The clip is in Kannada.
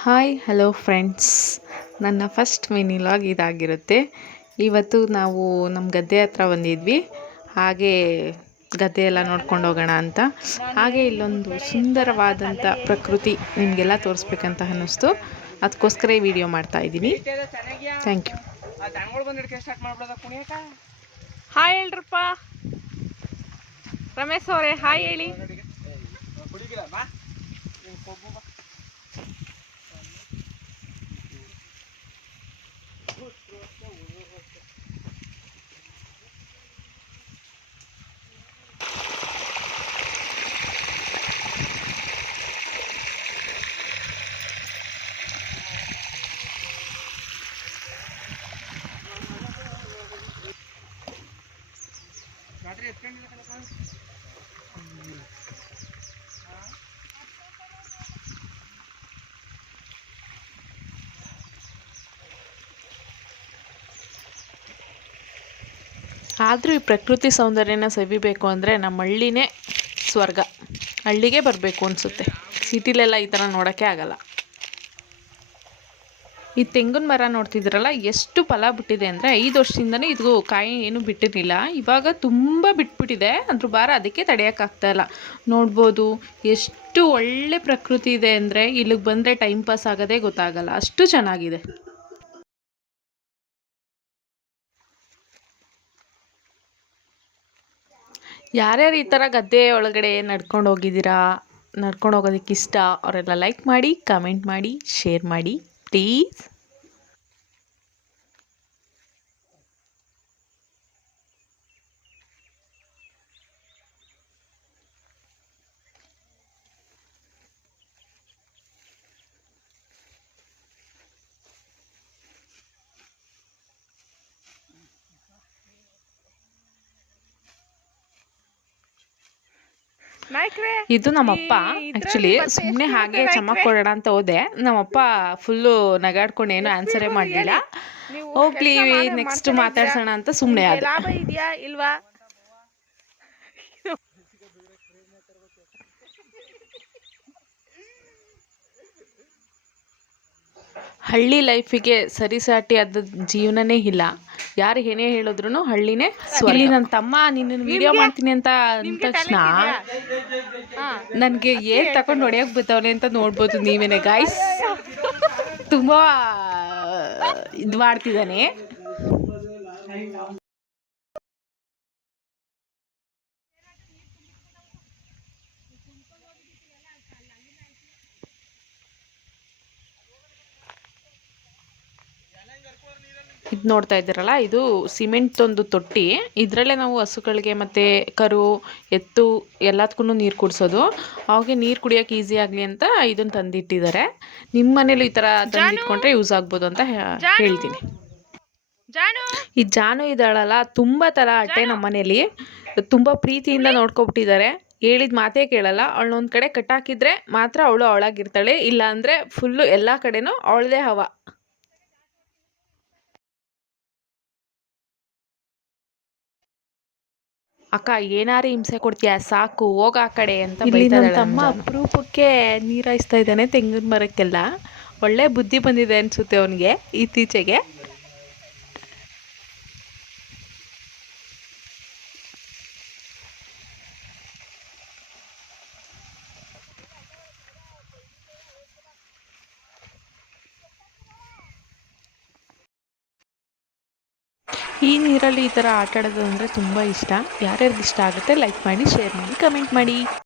ಹಾಯ್ ಹಲೋ ಫ್ರೆಂಡ್ಸ್ ನನ್ನ ಫಸ್ಟ್ ಮಿನಿಲಾಗ್ ಇದಾಗಿರುತ್ತೆ ಇವತ್ತು ನಾವು ನಮ್ಮ ಗದ್ದೆ ಹತ್ರ ಬಂದಿದ್ವಿ ಹಾಗೆ ಗದ್ದೆ ಎಲ್ಲ ನೋಡ್ಕೊಂಡು ಹೋಗೋಣ ಅಂತ ಹಾಗೆ ಇಲ್ಲೊಂದು ಸುಂದರವಾದಂಥ ಪ್ರಕೃತಿ ನಿಮಗೆಲ್ಲ ತೋರಿಸ್ಬೇಕಂತ ಅನ್ನಿಸ್ತು ಅದಕ್ಕೋಸ್ಕರ ಈ ವಿಡಿಯೋ ಮಾಡ್ತಾ ಇದ್ದೀನಿ ಥ್ಯಾಂಕ್ ಯು ಹಾಯ್ ಹೇಳ್ರಪ್ಪ ರಮೇಶ್ ಅವರೇ ಹಾಯ್ ಹೇಳಿ Gracias. ಆದರೂ ಈ ಪ್ರಕೃತಿ ಸೌಂದರ್ಯನ ಸವಿಬೇಕು ಅಂದರೆ ನಮ್ಮ ಹಳ್ಳಿನೇ ಸ್ವರ್ಗ. ಹಳ್ಳಿಗೆ ಬರಬೇಕು ಅನಿಸುತ್ತೆ. ಸಿಟಿಲೆಲ್ಲ ಈ ಥರ ನೋಡೋಕ್ಕೆ ಆಗಲ್ಲ. ಈ ತೆಂಗಿನ ಮರ ನೋಡ್ತಿದ್ರಲ್ಲ ಎಷ್ಟು ಫಲ ಬಿಟ್ಟಿದೆ ಅಂದರೆ ಐದು ವರ್ಷದಿಂದನೇ ಇದು ಕಾಯಿ ಏನು ಬಿಟ್ಟಿರಲಿಲ್ಲ. ಇವಾಗ ತುಂಬ ಬಿಟ್ಬಿಟ್ಟಿದೆ. ಅದ್ರ ಭಾರ ಅದಕ್ಕೆ ತಡೆಯೋಕ್ಕಾಗ್ತಾ ಇಲ್ಲ. ನೋಡ್ಬೋದು ಎಷ್ಟು ಒಳ್ಳೆ ಪ್ರಕೃತಿ ಇದೆ ಅಂದರೆ ಇಲ್ಲಿಗೆ ಬಂದರೆ ಟೈಮ್ ಪಾಸ್ ಆಗೋದೇ ಗೊತ್ತಾಗಲ್ಲ. ಅಷ್ಟು ಚೆನ್ನಾಗಿದೆ. ಯಾರ್ಯಾರು ಈ ಥರ ಗದ್ದೆ ಒಳಗಡೆ ನಡ್ಕೊಂಡು ಹೋಗಿದ್ದೀರಾ, ನಡ್ಕೊಂಡು ಹೋಗೋದಕ್ಕೆ ಇಷ್ಟ ಅವರೆಲ್ಲ ಲೈಕ್ ಮಾಡಿ ಕಮೆಂಟ್ ಮಾಡಿ ಶೇರ್ ಮಾಡಿ ಪ್ಲೀಸ್ ಇದು ನಮ್ಮಪ್ಪ ಆ್ಯಕ್ಚುಲಿ ಸುಮ್ಮನೆ ಹಾಗೆ ಚಮಕ್ ಕೊಡೋಣ ಅಂತ ಹೋದೆ. ನಮ್ಮಪ್ಪ ಫುಲ್ಲು ನಗಾಡ್ಕೊಂಡು ಏನು ಆನ್ಸರೇ ಮಾಡಲಿಲ್ಲ. ಹೋಗ್ಲಿ ನೆಕ್ಸ್ಟ್ ಮಾತಾಡ್ಸೋಣ ಅಂತ ಸುಮ್ಮನೆ ಆದ. ಲಾಭ ಇದೆಯಾ ಇಲ್ವಾ? ಹಳ್ಳಿ ಲೈಫಿಗೆ ಸರಿಸಾಟಿ ಆದ ಜೀವನನೇ ಇಲ್ಲ. ಯಾರು ಏನೇ ಹೇಳಿದ್ರು ಹಳ್ಳಿನೇ ಇಲ್ಲಿ ನನ್ನ ತಮ್ಮ ನಿನ್ನ ವಿಡಿಯೋ ಮಾಡ್ತೀನಿ ಅಂತ ಅಂದ ತಕ್ಷಣ ನನಗೆ ಏನ್ ತಕೊಂಡು ಹೊಡೆಯಕ್ಕೆ ಬಿತ್ತವನೆ ಅಂತ ನೋಡ್ಬೋದು ನೀವೇನೆ ಗಾಯ್ಸ್ ತುಂಬ ಇದು ಮಾಡ್ತಿದ್ದಾನೆ. ಇದು ನೋಡ್ತಾ ಇದ್ದೀರಲ್ಲ ಇದು ಸಿಮೆಂಟ್ ಒಂದು ತೊಟ್ಟಿ. ಇದರಲ್ಲೇ ನಾವು ಹಸುಗಳಿಗೆ ಮತ್ತು ಕರು ಎತ್ತು ಎಲ್ಲದಕ್ಕೂ ನೀರು ಕುಡಿಸೋದು. ಅವಾಗೆ ನೀರು ಕುಡಿಯೋಕೆ ಈಸಿ ಆಗಲಿ ಅಂತ ಇದನ್ನು ತಂದಿಟ್ಟಿದ್ದಾರೆ. ನಿಮ್ಮ ಮನೇಲಿ ಈ ಥರ ತಂದಿಟ್ಕೊಂಡ್ರೆ ಯೂಸ್ ಆಗ್ಬೋದು ಅಂತ ಹೇಳ್ತೀನಿ. ಈ ಜಾನು ಇದ್ದಾಳಲ್ಲ ತುಂಬ ಥರ ಅಟ್ಟೆ ನಮ್ಮ ಮನೇಲಿ ತುಂಬ ಪ್ರೀತಿಯಿಂದ ನೋಡ್ಕೊಬಿಟ್ಟಿದ್ದಾರೆ. ಹೇಳಿದ ಮಾತೇ ಕೇಳಲ್ಲ. ಅವಳನ್ನೊಂದು ಕಡೆ ಕಟ್ಟಾಕಿದ್ರೆ ಮಾತ್ರ ಅವಳು ಅವಳಾಗಿರ್ತಾಳೆ. ಇಲ್ಲ ಅಂದರೆ ಫುಲ್ಲು ಎಲ್ಲ ಕಡೆನೂ ಅವಳದೇ ಹವ. ಅಕ್ಕ ಏನಾರು ಹಿಂಸೆ ಕೊಡ್ತೀಯ? ಸಾಕು ಹೋಗ ಆ ಕಡೆ ಅಂತ ನನ್ನ ತಮ್ಮ ಅಪರೂಪಕ್ಕೆ ನೀರಾಯಿಸ್ತಾ ಇದ್ದಾನೆ ತೆಂಗಿನ ಮರಕ್ಕೆಲ್ಲ. ಒಳ್ಳೆ ಬುದ್ಧಿ ಬಂದಿದೆ ಅನ್ಸುತ್ತೆ ಅವನಿಗೆ ಇತ್ತೀಚೆಗೆ. ಈ ನೀರಲ್ಲಿ ಈ ಥರ ಆಟ ಆಡೋದು ಅಂದರೆ ತುಂಬ ಇಷ್ಟ. ಯಾರ್ಯಾರಿಗೆ ಇಷ್ಟ ಆಗುತ್ತೆ ಲೈಕ್ ಮಾಡಿ, ಶೇರ್ ಮಾಡಿ, ಕಮೆಂಟ್ ಮಾಡಿ.